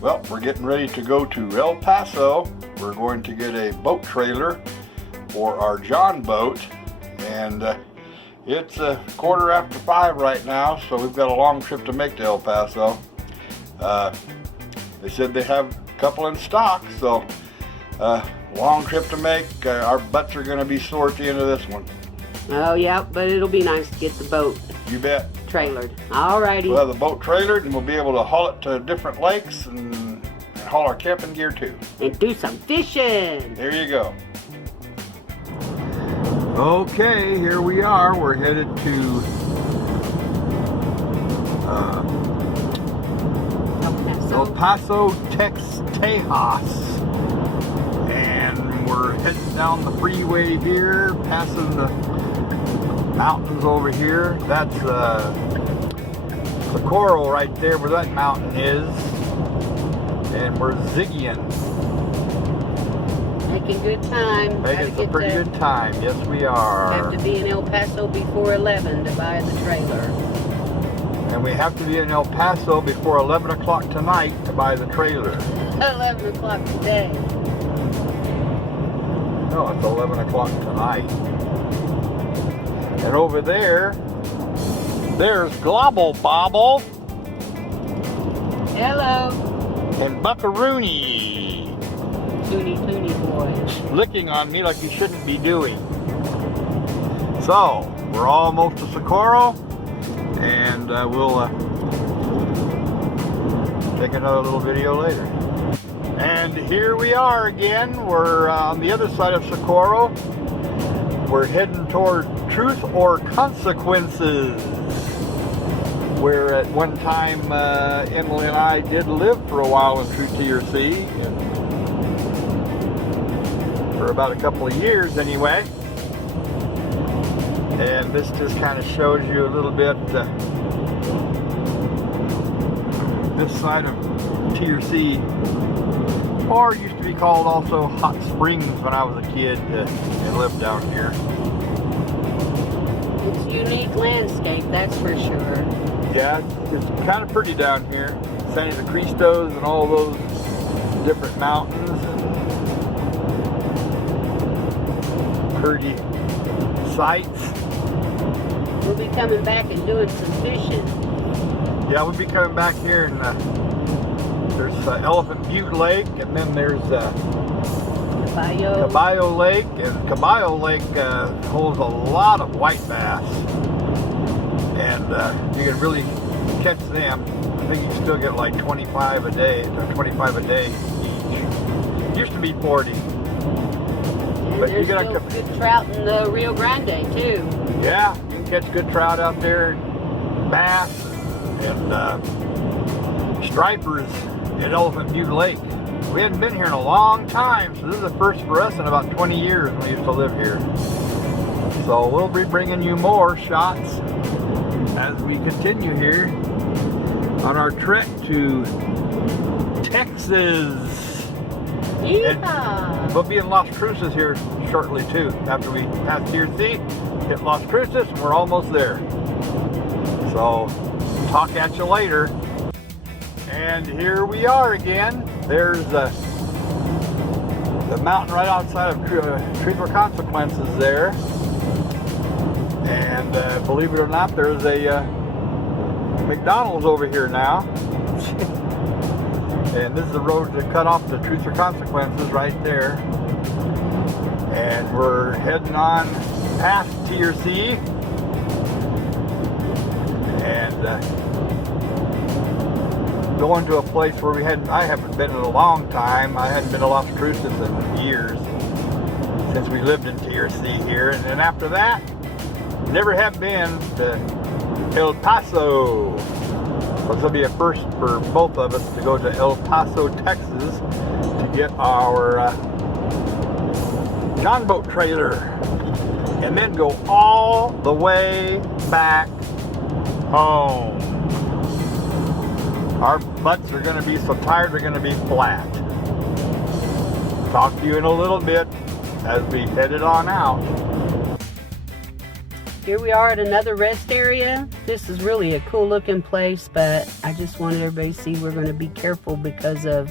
Well, we're getting ready to go to El Paso. We're going to get a boat trailer for our John boat, and it's 5:15 right now, so we've got a long trip to make to El Paso. They said they have a couple in stock, so long trip to make. Our butts are going to be sore at the end of this one. Oh yeah, but it'll be nice to get the boat You bet. trailered. Alrighty. We'll have the boat trailered, and we'll be able to haul it to different lakes and haul our camping gear too. And do some fishing. There you go. Okay, here we are. We're headed to El Paso, Tejas. And we're heading down the freeway here, passing the mountains over here. That's Socorro right there where that mountain is. And we're ziggying. Making good time. Making some pretty good time. Yes, we are. Have to be in El Paso before 11 to buy the trailer. And we have to be in El Paso before 11 o'clock tonight to buy the trailer. 11 o'clock today. No, it's 11 o'clock tonight. And over there, there's Globble Bobble Hello. and Buckaroony Toony boy. licking on me like he shouldn't be doing. So, we're almost to Socorro, and we'll take another little video later. And here we are again. We're on the other side of Socorro. We're heading toward Truth or Consequences, where at one time Emily and I did live for a while in Truth TRC, and for about a couple of years anyway. And this just kind of shows you a little bit this side of TRC, or used to be called also Hot Springs when I was a kid and lived down here. It's a unique landscape, that's for sure. Yeah, it's kind of pretty down here. San Jose Cristos and all those different mountains and pretty sights. We'll be coming back and doing some fishing. Yeah, we'll be coming back here, and there's Elephant Butte Lake, and then there's Caballo Lake, and Caballo Lake holds a lot of white bass, and you can really catch them. I think you still get like 25 a day each. Used to be 40. And But there's you gotta still good trout in the Rio Grande too. Yeah, you can catch good trout out there, bass, and stripers at Elephant Butte Lake. We hadn't been here in a long time, so this is the first for us in about 20 years when we used to live here. So we'll be bringing you more shots as we continue here on our trek to Texas. Yeehaw! We'll be in Las Cruces here shortly too. After we pass TRC, hit Las Cruces, and we're almost there. So, talk at you later. And here we are again. There's the mountain right outside of Truth or Consequences there. And believe it or not, there's a McDonald's over here now. And this is the road to cut off the Truth or Consequences right there. And we're heading on past TRC. And going to a place where I haven't been in a long time. I hadn't been to Las Cruces in years since we lived in TRC here. And then after that, never have been to El Paso. So this will be a first for both of us to go to El Paso, Texas to get our John boat trailer and then go all the way back home. Our butts are going to be so tired they're going to be flat. Talk to you in a little bit as we headed on out. Here we are at another rest area. This is really a cool looking place, but I just wanted everybody to see we're going to be careful because of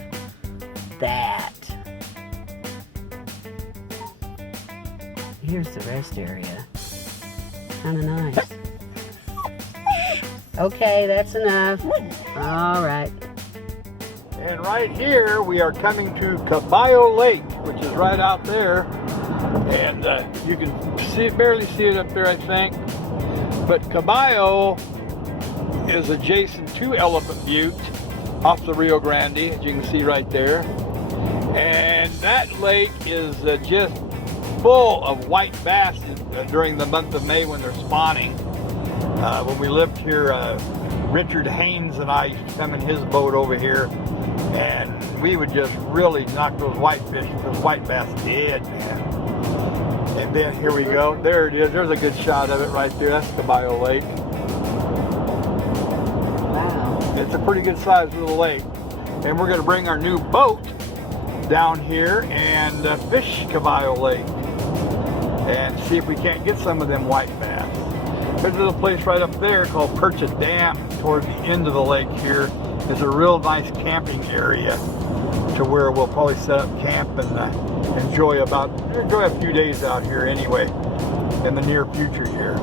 that. Here's the rest area. Kind of nice. Okay, that's enough. All right. And right here, we are coming to Caballo Lake, which is right out there. And you can barely see it up there, I think. But Caballo is adjacent to Elephant Butte off the Rio Grande, as you can see right there. And that lake is just full of white bass during the month of May when they're spawning. When we lived here, Richard Haynes and I used to come in his boat over here, and we would just really knock those white bass dead, man. And then here we go. There it is. There's a good shot of it right there. That's Caballo Lake. Wow. It's a pretty good sized little lake. And we're going to bring our new boat down here and fish Caballo Lake and see if we can't get some of them white bass. There's a little place right up there called Purchase Dam towards the end of the lake here. It's a real nice camping area to where we'll probably set up camp and enjoy a few days out here anyway in the near future here.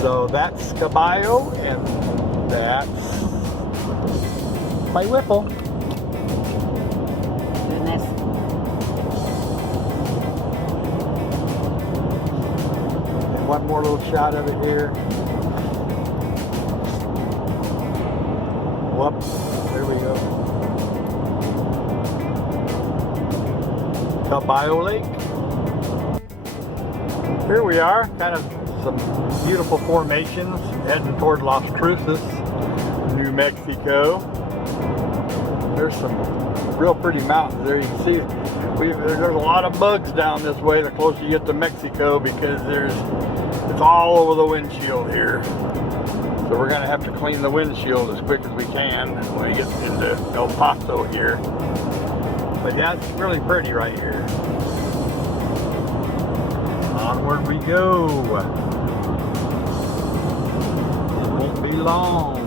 So that's Caballo, and that's my Whipple. And that's One more little shot of it here. Whoop, there we go. Caballo Lake. Here we are, kind of some beautiful formations heading toward Las Cruces, New Mexico. There's some real pretty mountains there. You can see there's a lot of bugs down this way the closer you get to Mexico, because it's all over the windshield here. So we're going to have to clean the windshield as quick as we can when we get into El Paso here. But yeah, it's really pretty right here. Onward we go. It won't be long.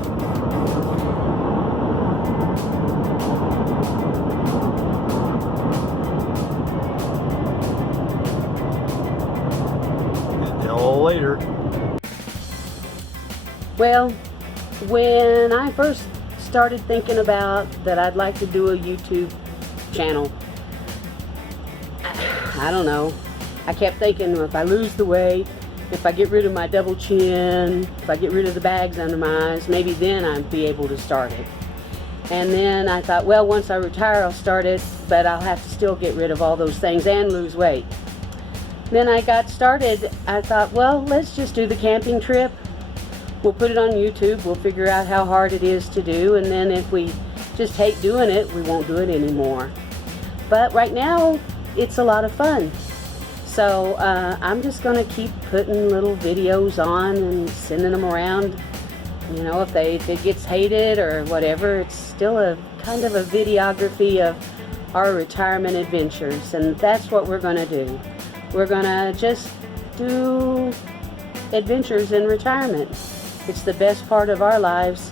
Until later. Well, when I first started thinking about that I'd like to do a YouTube channel, I don't know, I kept thinking, if I lose the weight, if I get rid of my double chin, if I get rid of the bags under my eyes, maybe then I'd be able to start it. And then I thought, well, once I retire I'll start it, but I'll have to still get rid of all those things and lose weight. Then I got started, I thought, well, let's just do the camping trip. We'll put it on YouTube, we'll figure out how hard it is to do, and then if we just hate doing it, we won't do it anymore. But right now, it's a lot of fun. So I'm just going to keep putting little videos on and sending them around. You know, if it gets hated or whatever, it's still a kind of a videography of our retirement adventures, and that's what we're going to do. We're going to just do adventures in retirement. It's the best part of our lives.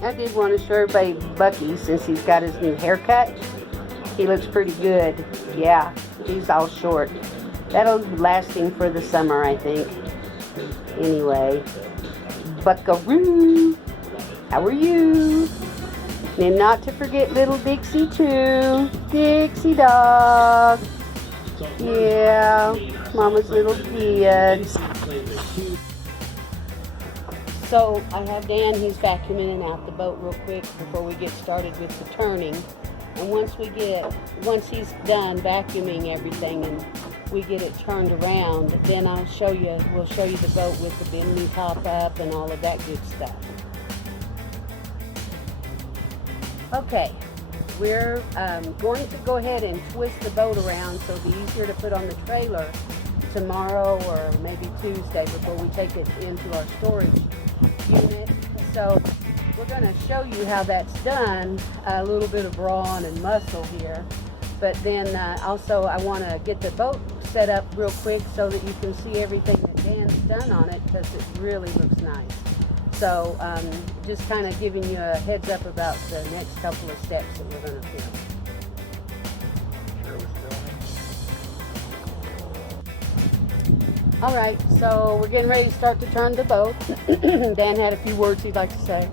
I did want to show everybody Bucky since he's got his new haircut. He looks pretty good. Yeah, he's all short. That'll last him for the summer, I think. Anyway, Buckaroo, how are you? And not to forget little Dixie too. Dixie dog. Yeah, Mama's little kids. So I have Dan, he's vacuuming and out the boat real quick before we get started with the turning. And once he's done vacuuming everything and we get it turned around, then we'll show you the boat with the bimini pop up and all of that good stuff. Okay, we're going to go ahead and twist the boat around so it'll be easier to put on the trailer tomorrow or maybe Tuesday before we take it into our storage unit. So we're going to show you how that's done, a little bit of brawn and muscle here. But then also I want to get the boat set up real quick so that you can see everything that Dan's done on it, because it really looks nice. So just kind of giving you a heads up about the next couple of steps that we're going to film. All right, so we're getting ready to start to turn the boat. Dan had a few words he'd like to say.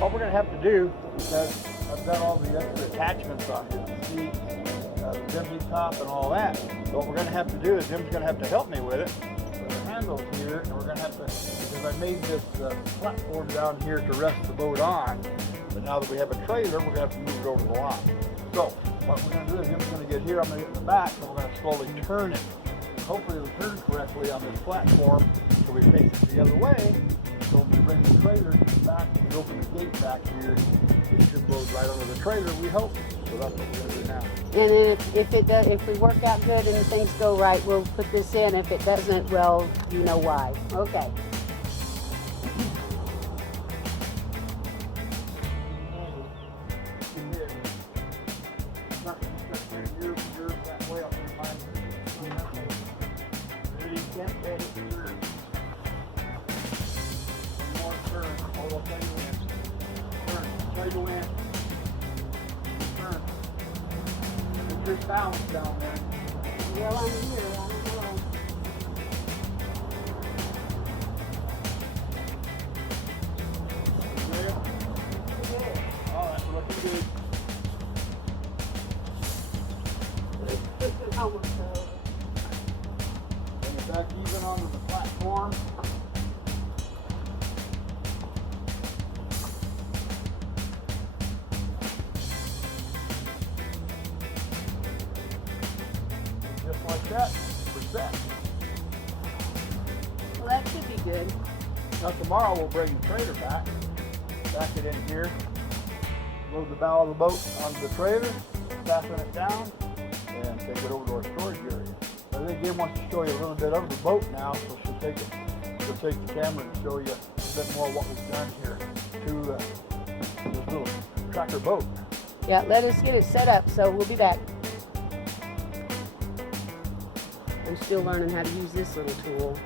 What we're going to have to do, because I've done all the extra attachments on here, the seat, the chimney top, and all that. So what we're going to have to do is Jim's going to have to help me with it. The handles here, and we're going to have to, because I made this platform down here to rest the boat on. But now that we have a trailer, we're going to have to move it over to the lot. So what we're going to do is Jim's going to get here, I'm going to get in the back, and we're going to slowly turn it. Hopefully it'll turn correctly on this platform so we face it the other way. So when we bring the trailer back, we open the gate back here, it should blow right under the trailer, we hope. So that's what we're going to do now. And then if we work out good and things go right, we'll put this in. If it doesn't, well, you know why. Okay. Just bounce down there. Well, I'm here. I don't know. Good. All right, we're looking good. Almost over. Bring it back even onto the platform. Just like that, we're set. Well, that should be good. Now tomorrow we'll bring the trailer back it in here, load the bow of the boat onto the trailer, fasten it down, and take it over to our storage area. I think Jim wants to show you a little bit of the boat now, so she'll take the camera and show you a bit more of what we've done here to this little tracker boat. Yeah, let us get it set up, so we'll be back. I'm still learning how to use this little tool.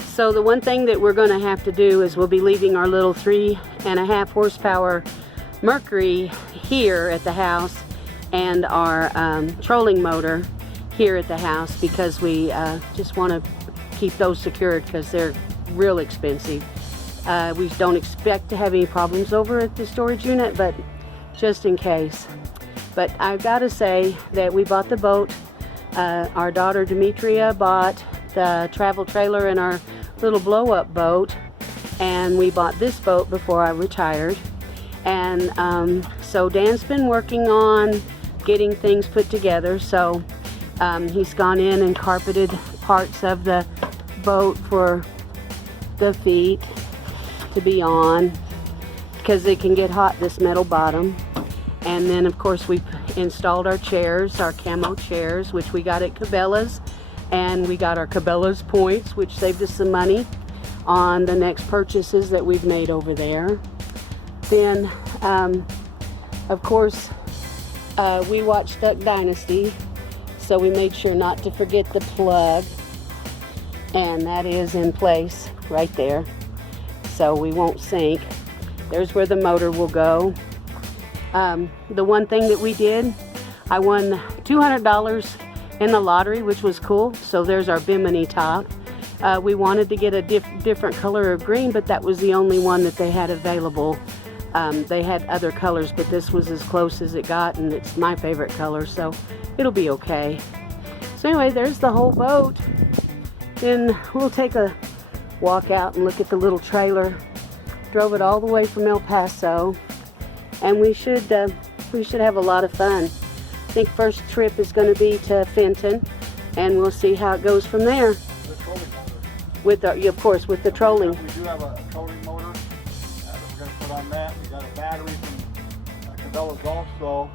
So the one thing that we're going to have to do is we'll be leaving our little 3.5 horsepower Mercury here at the house and our trolling motor here at the house, because we just want to keep those secured because they're real expensive. We don't expect to have any problems over at the storage unit, but just in case. But I've got to say that we bought the boat. Our daughter Demetria bought the travel trailer and our little blow-up boat, and we bought this boat before I retired. And so Dan's been working on getting things put together. So he's gone in and carpeted parts of the boat for the feet to be on, because it can get hot, this metal bottom. And then of course we installed our chairs, our camo chairs, which we got at Cabela's, and we got our Cabela's points, which saved us some money on the next purchases that we've made over there. Then of course we watched Duck Dynasty, so we made sure not to forget the plug, and that is in place right there, so we won't sink. There's where the motor will go. The one thing that we did, I won $200 in the lottery, which was cool. So there's our bimini top. We wanted to get a different color of green, but that was the only one that they had available. They had other colors, but this was as close as it got, and it's my favorite color, so it'll be okay. So anyway, there's the whole boat. Then we'll take a walk out and look at the little trailer. Drove it all the way from El Paso, and we should have a lot of fun. I think first trip is going to be to Fenton, and we'll see how it goes from there. The trolling motor. With the, of course, with the trolling. We do have a trolling motor that we're going to put on that. We got a battery from Cabela's also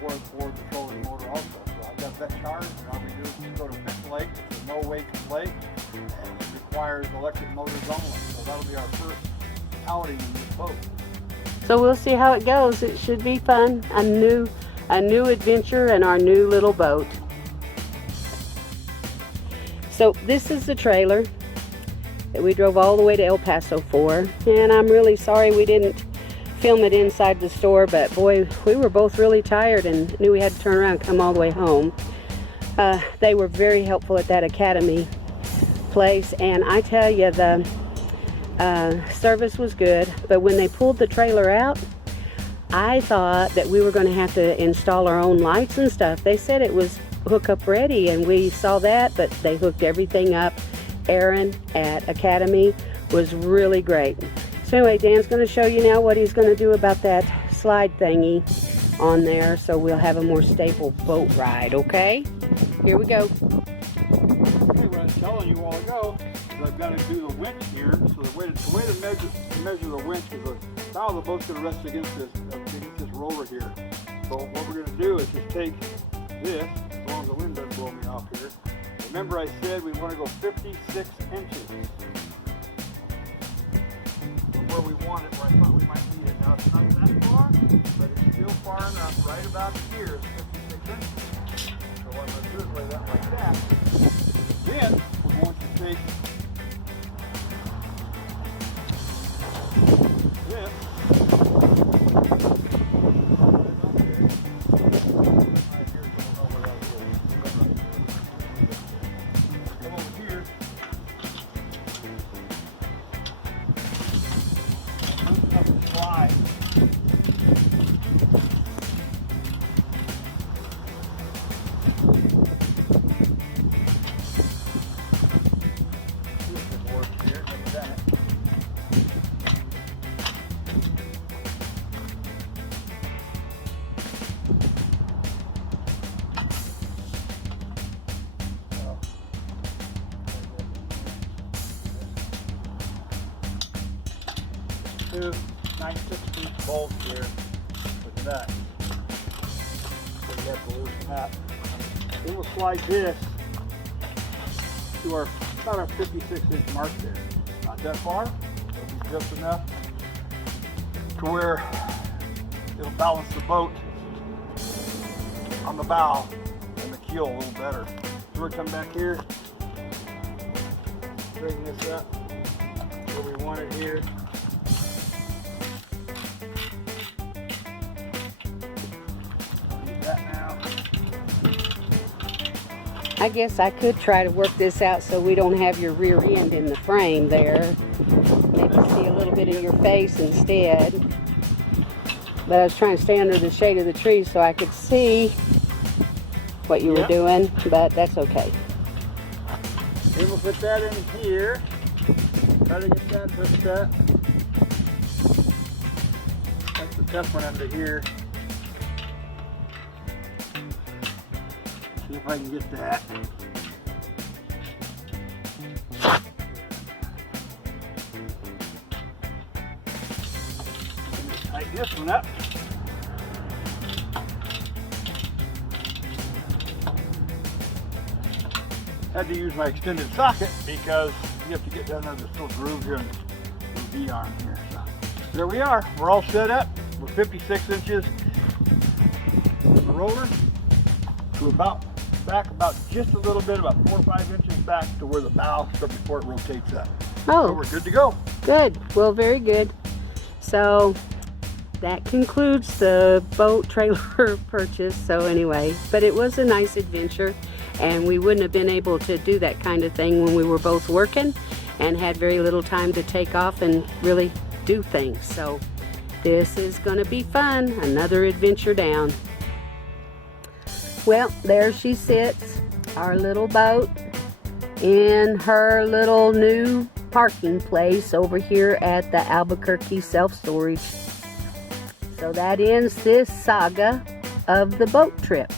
for the trolling motor also. So I've got that charged, and all we do is just go to Fenton Lake. It's a no-wake lake, and it requires electric motors only. So that'll be our first outing in this boat. So we'll see how it goes. It should be fun. A a new adventure in our new little boat. So this is the trailer that we drove all the way to El Paso for, and I'm really sorry we didn't film it inside the store, but boy, we were both really tired and knew we had to turn around and come all the way home. They were very helpful at that Academy place, and I tell you, the service was good, but when they pulled the trailer out, I thought that we were going to have to install our own lights and stuff. They said it was hookup ready, and we saw that, but they hooked everything up. Aaron at Academy was really great. So anyway, Dan's going to show you now what he's going to do about that slide thingy on there, so we'll have a more stable boat ride, okay? Here we go. Okay, what I was telling you a while ago is I've got to do the winch here. So the way to measure the winch is the bow of the boat's going to rest against this roller here. So what we're going to do is just take this, as long as the wind doesn't blow me off here. Remember I said we want to go 56 inches from where we want it, where I thought we might need it. Now it's not that far, but it's still far enough. Right about here is 56 inches. So what I'm going to do is lay that like that. Then we're going to take this. Come over here. Loosen up the slide. Two 96-piece bolts here with nuts. So you have to loosen that. Then we'll slide this to about our 56-inch mark there. Not that far. It'll be just enough to where it'll balance the boat on the bow and the keel a little better. So we're coming back here, bring this up where we want it here. I guess I could try to work this out so we don't have your rear end in the frame there. Maybe see a little bit of your face instead. But I was trying to stay under the shade of the trees so I could see what you were doing, but that's okay. Then we'll put that in here. Try to get that hooked up. That's the tough one under here. See if I can get that. Tighten this one up. Had to use my extended socket because you have to get down under this little groove here and the V-arm here. So there we are. We're all set up. We're 56 inches in the roller to about just a little bit, about 4 or 5 inches back to where the bow starts before it rotates up. Oh, so we're good to go. Good. Well, very good. So that concludes the boat trailer purchase. So anyway, but it was a nice adventure, and we wouldn't have been able to do that kind of thing when we were both working and had very little time to take off and really do things. So this is going to be fun. Another adventure down. Well, there she sits, our little boat, in her little new parking place over here at the Albuquerque self-storage. So that ends this saga of the boat trip.